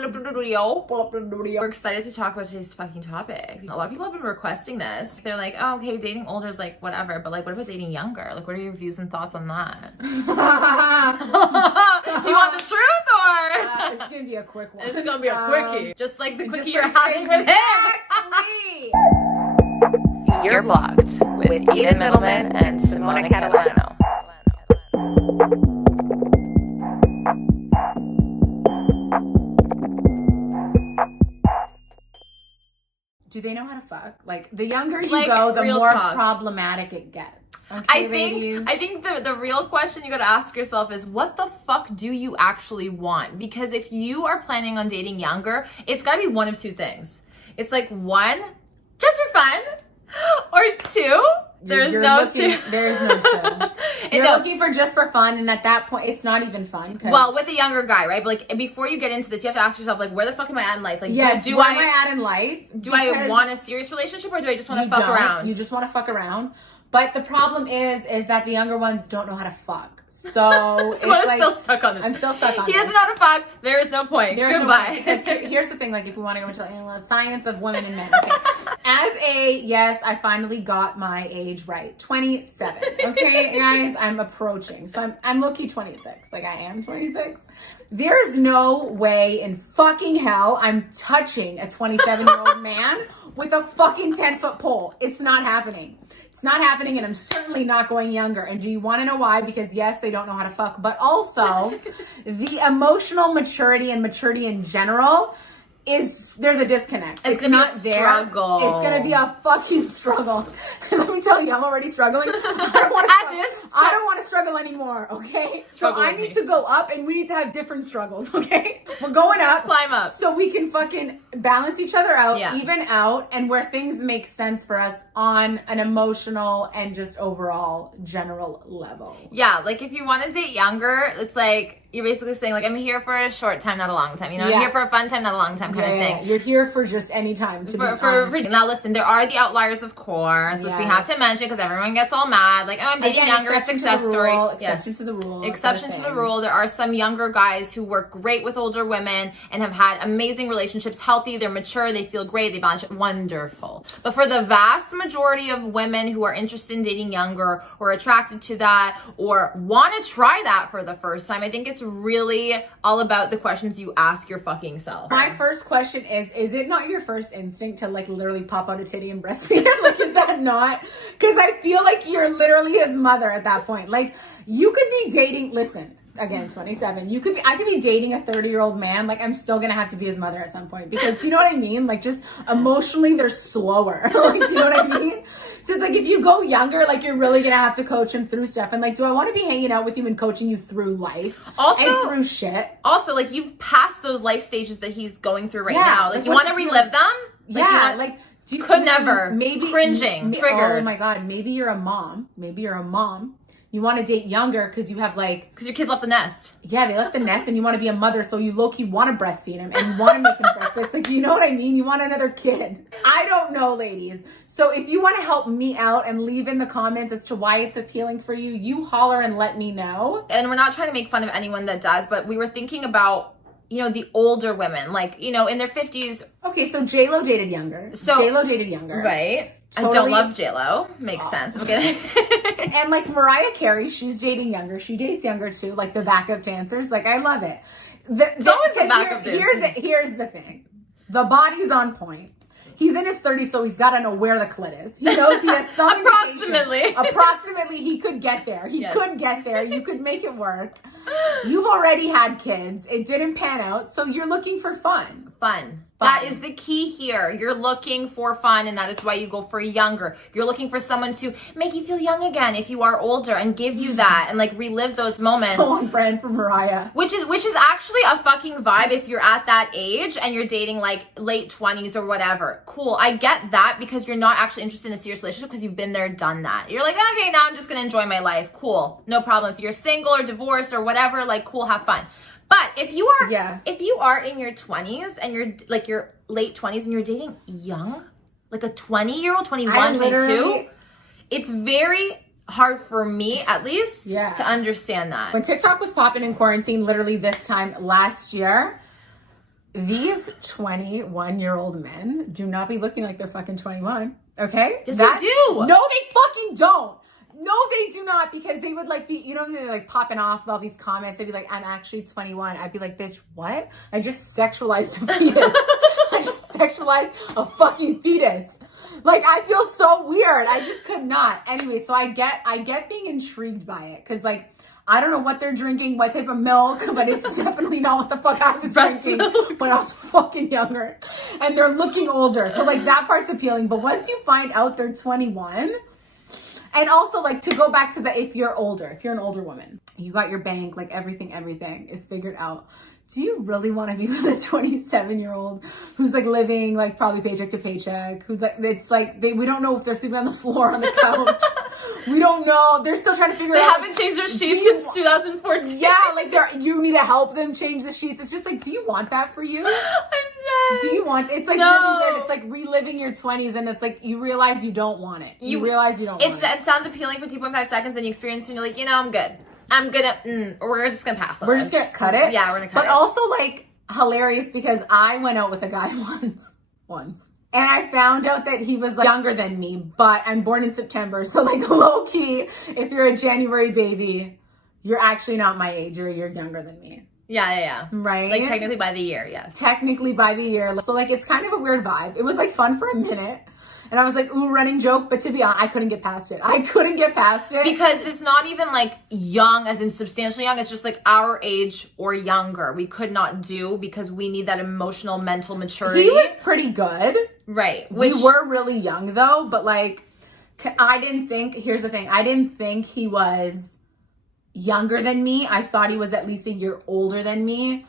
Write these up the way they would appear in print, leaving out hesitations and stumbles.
We're excited to talk about today's fucking topic. A lot of people have been requesting this. They're like, oh, okay, dating older is like whatever, but like what about dating younger? Like what are your views and thoughts on that? Do you want the truth or? It's gonna be a quick one. It's gonna be a quickie. Just like the quickie you're having with him. You're blocked with Eden Middleman and Simona Catalano. Do they know how to fuck? Like, the younger you Like, go, the real more talk. problematic it gets. Okay, I ladies? think the real question you gotta ask yourself is, what the fuck do you actually want? Because if you are planning on dating younger, it's gotta be one of two things. It's like, one, just for fun, or two, there's no two. There is no two. You're looking for just for fun, and at that point, it's not even fun. Well, with a younger guy, right? But like, before you get into this, you have to ask yourself, like, where the fuck am I at in life? Like, yes, do where I am I at in life? Do I want a serious relationship, or do I just want to fuck around? You just want to fuck around. But the problem is that the younger ones don't know how to fuck. So it's like, still stuck on this. I'm still stuck on He this. doesn't know how to fuck. There is no point. Goodbye. Because here's the thing, like, if we want to go into the science of women and men. Okay. Yes, I finally got my age right. 27. Okay, guys, I'm approaching. So I'm low-key 26. Like, I am 26. There's no way in fucking hell I'm touching a 27-year-old man with a fucking 10-foot pole. It's not happening. It's not happening, and I'm certainly not going younger. And do you want to know why? Because yes, they don't know how to fuck, but also the emotional maturity and maturity in general there's a disconnect. It's gonna be a struggle. It's gonna be a fucking struggle. And let me tell you, I'm already struggling. I don't want to struggle anymore, okay? So I need to go up, and we need to have different struggles, okay? We're going up. Climb up. So we can fucking balance each other out, even out, and where things make sense for us on an emotional and just overall general level. Yeah, like if you want to date younger, it's like, you're basically saying, like, I'm here for a short time, not a long time. You know, I'm here for a fun time, not a long time kind of thing. You're here for just any time, to be honest. Now, listen, there are the outliers, of course, which we have to mention because everyone gets all mad. Like, oh, I'm dating younger, success story. Exception to the rule. Exception to the rule. There are some younger guys who work great with older women and have had amazing relationships, healthy, they're mature, they feel great, they balance, wonderful. But for the vast majority of women who are interested in dating younger or attracted to that or want to try that for the first time, I think it's really all about the questions you ask your fucking self. My first question is it not your first instinct to like literally pop out a titty and breastfeed him? Like, is that not? Because I feel like you're literally his mother at that point. Like, you could be dating, listen, again, 27. I could be dating a 30-year-old man. Like, I'm still gonna have to be his mother at some point because you know what I mean? Like, just emotionally, they're slower. Like, do you know what I mean? So it's like, if you go younger, like, you're really gonna have to coach him through stuff. And like, do I want to be hanging out with you and coaching you through life? Also, and through shit. Also, like, you've passed those life stages that he's going through right now. Like, you want to relive them? Like, maybe cringing, triggered. Oh my God, maybe you're a mom. You want to date younger because you have like... Because your kids left the nest. Yeah, they left the nest and you want to be a mother, so you low-key want to breastfeed him and you want to make him breakfast. Like, you know what I mean? You want another kid. I don't know, ladies. So if you want to help me out and leave in the comments as to why it's appealing for you, you holler and let me know. And we're not trying to make fun of anyone that does, but we were thinking about, you know, the older women, like, you know, in their 50s. Okay, so J-Lo dated younger. Right. Totally. I don't love J-Lo. Makes sense. I'm kidding. And like Mariah Carey, she's dating younger. She dates younger too. Like the backup dancers. Like, I love it. It's always the backup dancers. Here's the thing. The body's on point. He's in his 30s, so he's got to know where the clit is. He knows he has some Approximately, he could get there. He could get there. You could make it work. You've already had kids. It didn't pan out, so you're looking for fun. That is the key here. You're looking for fun, and that is why you go for younger. You're looking for someone to make you feel young again if you are older and give you that and like relive those moments. So on brand for Mariah. Which is actually a fucking vibe if you're at that age and you're dating like late 20s or whatever. Cool. I get that because you're not actually interested in a serious relationship because you've been there, done that. You're like, okay, now I'm just going to enjoy my life. Cool. No problem. If you're single or divorced or whatever, like, cool, have fun. But if you are in your 20s and you're like your late 20s and you're dating young, like a 20-year-old, 21, 22, it's very hard for me, at least, to understand that. When TikTok was popping in quarantine, literally this time last year, these 21-year-old men do not be looking like they're fucking 21. Okay? Yes, they do. No, they fucking don't. No, they do not, because they would like be, you know, they're like popping off with all these comments. They'd be like, I'm actually 21. I'd be like, bitch, what? I just sexualized a fetus. I just sexualized a fucking fetus. Like, I feel so weird. I just could not. Anyway, so I get being intrigued by it, because like, I don't know what they're drinking, what type of milk, but it's definitely not what the fuck I was drinking when I was fucking younger. And they're looking older. So like, that part's appealing. But once you find out they're 21, and also, like, to go back to if you're an older woman, you got your bank, like, everything is figured out. Do you really want to be with a 27-year-old who's, like, living, like, probably paycheck to paycheck, who's, like, it's, like, we don't know if they're sleeping on the floor, on the couch. We don't know. They're still trying to figure it out. They haven't changed their sheets since 2014. Yeah, like, you need to help them change the sheets. It's just, like, do you want that for you? I'm dead. Do you want, it's like No. really weird. It's like reliving your 20s, and it's like you realize you don't want it. You realize you don't want it. It sounds appealing for 2.5 seconds, then you experience it and you're like, you know, I'm good. I'm gonna, we're just gonna pass on We're this. just gonna cut it? Yeah, we're gonna cut it. But also, like, hilarious, because I went out with a guy once. And I found out that he was, like, younger than me, but I'm born in September. So, like, low key, if you're a January baby, you're actually not my age, or you're younger than me. Yeah. Right? Like, technically by the year, yes. Technically by the year. So, like, it's kind of a weird vibe. It was, like, fun for a minute. And I was like, ooh, running joke. But to be honest, I couldn't get past it. Because it's not even, like, young, as in substantially young. It's just, like, our age or younger. We could not do, because we need that emotional, mental maturity. He was pretty good. Right. We were really young, though. But, like, here's the thing. I didn't think he was younger than me. I thought he was at least a year older than me.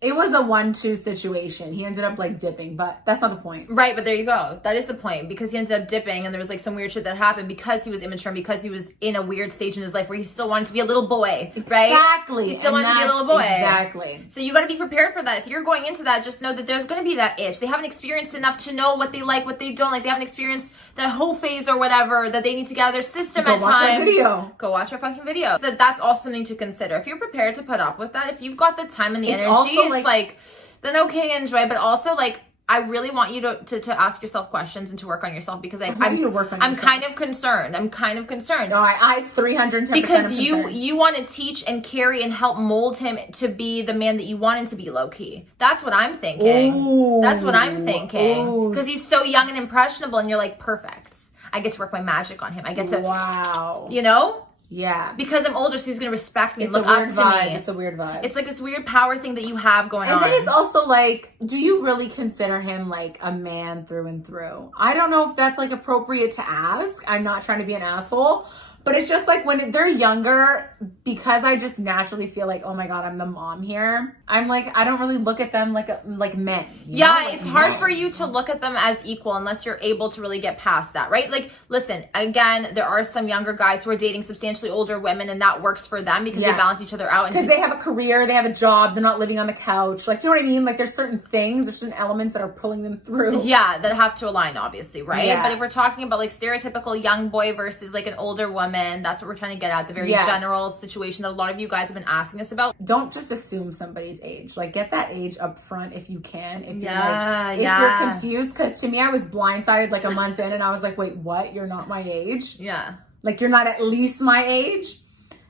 It was a 1-2 situation. He ended up, like, dipping, but that's not the point. Right, but there you go. That is the point, because he ended up dipping, and there was, like, some weird shit that happened because he was immature and because he was in a weird stage in his life where he still wanted to be a little boy, right? Exactly. He still wanted to be a little boy. Exactly. So you got to be prepared for that. If you're going into that, just know that there's going to be that itch. They haven't experienced enough to know what they like, what they don't like. They haven't experienced that whole phase or whatever that they need to get out of their system at times. Go watch our video. Go watch our fucking video. That's also something to consider. If you're prepared to put up with that, if you've got the time and the energy, also, it's like then okay, enjoy. But also, like, I really want you to ask yourself questions and to work on yourself, because I'm kind of concerned. No, I 310% because you want to teach and carry and help mold him to be the man that you want him to be, low key. That's what I'm thinking. Ooh. That's what I'm thinking. Because he's so young and impressionable, and you're like, perfect. I get to work my magic on him. I get to, wow. You know? Yeah. Because I'm older, so he's going to respect me and look up to me. It's a weird vibe. It's like this weird power thing that you have going on. And then it's also like, do you really consider him like a man through and through? I don't know if that's like appropriate to ask. I'm not trying to be an asshole. But it's just like when they're younger, because I just naturally feel like, oh my God, I'm the mom here. I'm like, I don't really look at them like men. Yeah, like it's hard for you to look at them as equal unless you're able to really get past that, right? Like, listen, again, there are some younger guys who are dating substantially older women, and that works for them because they balance each other out. Because they have a career, they have a job, they're not living on the couch. Like, do you know what I mean? Like, there's certain things, there's certain elements that are pulling them through. Yeah, that have to align, obviously, right? Yeah. But if we're talking about like stereotypical young boy versus like an older woman, that's what we're trying to get at, the very general situation that a lot of you guys have been asking us about. Don't just assume somebody's age. Like, get that age up front if you can. If you're confused, because to me, I was blindsided like a month in, and I was like, wait, what? You're not my age? Yeah. Like, you're not at least my age?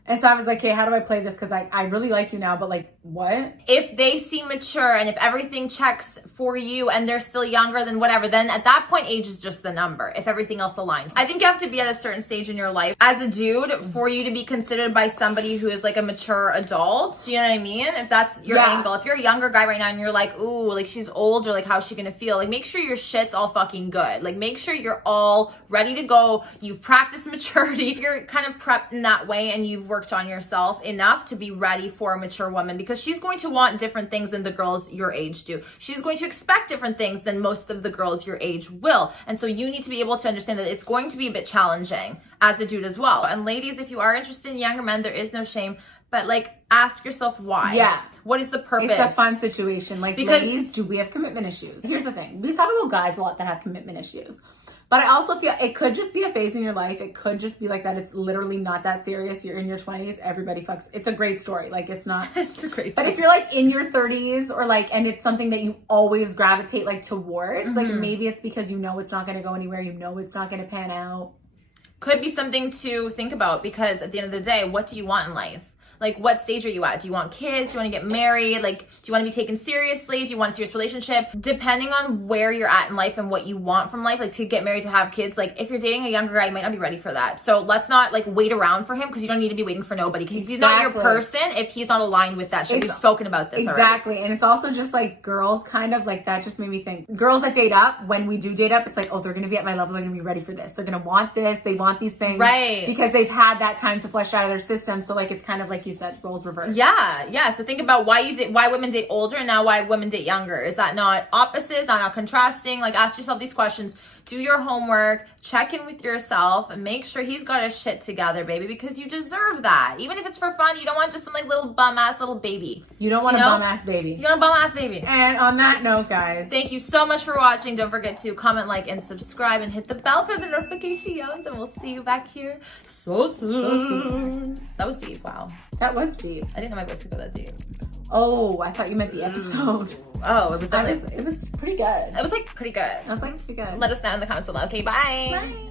And so I was like, okay, how do I play this? Because I really like you now, but like, what? If they seem mature and if everything checks for you and they're still younger than whatever, then at that point, age is just the number, if everything else aligns. I think you have to be at a certain stage in your life as a dude for you to be considered by somebody who is like a mature adult. Do you know what I mean? If that's your angle. If you're a younger guy right now and you're like, ooh, like she's older, like how's she gonna feel? Like, make sure your shit's all fucking good. Like, make sure you're all ready to go. You've practiced maturity. You're kind of prepped in that way, and you've worked on yourself enough to be ready for a mature woman, because she's going to want different things than the girls your age do. She's going to expect different things than most of the girls your age will. And so you need to be able to understand that it's going to be a bit challenging as a dude as well. And ladies, if you are interested in younger men, there is no shame, but like, ask yourself why. Yeah. What is the purpose? It's a fun situation. Like, because ladies, do we have commitment issues? Here's the thing. We talk about guys a lot that have commitment issues. But I also feel it could just be a phase in your life. It could just be like that. It's literally not that serious. You're in your 20s. Everybody fucks. It's a great story. Like, it's not. It's a great But story. if you're like in your 30s or like, and it's something that you always gravitate like towards, like maybe it's because you know it's not going to go anywhere. You know it's not going to pan out. Could be something to think about, because at the end of the day, what do you want in life? Like, what stage are you at? Do you want kids? Do you want to get married? Like, do you want to be taken seriously? Do you want a serious relationship? Depending on where you're at in life and what you want from life, like to get married, to have kids, like if you're dating a younger guy, you might not be ready for that. So let's not like wait around for him, because you don't need to be waiting for nobody, because he's not your person if he's not aligned with that shit. We've spoken about this exactly. already. And it's also just like girls kind of like that just made me think. Girls that date up, when we do date up, it's like, oh, they're going to be at my level. They're going to be ready for this. They're going to want this. They want these things. Right. Because they've had that time to flush out of their system. So like, it's kind of like you said, roles reversed. Yeah. So think about why women date older and now why women date younger. Is that not opposites, not contrasting? Like, ask yourself these questions. Do your homework, check in with yourself, and make sure he's got his shit together, baby, because you deserve that. Even if it's for fun, you don't want just some like little bum ass little baby. You don't want a bum ass baby. You want a bum ass baby. And on that note, guys, thank you so much for watching. Don't forget to comment, like, and subscribe, and hit the bell for the notifications, and we'll see you back here so soon. That was deep. Wow. That was deep. I didn't know my voice could go that deep. Oh, I thought you meant the episode. Oh, it was definitely. It was pretty good. It was like pretty good. I was like, it's pretty good. Let us know in the comments below. Okay, bye. Bye.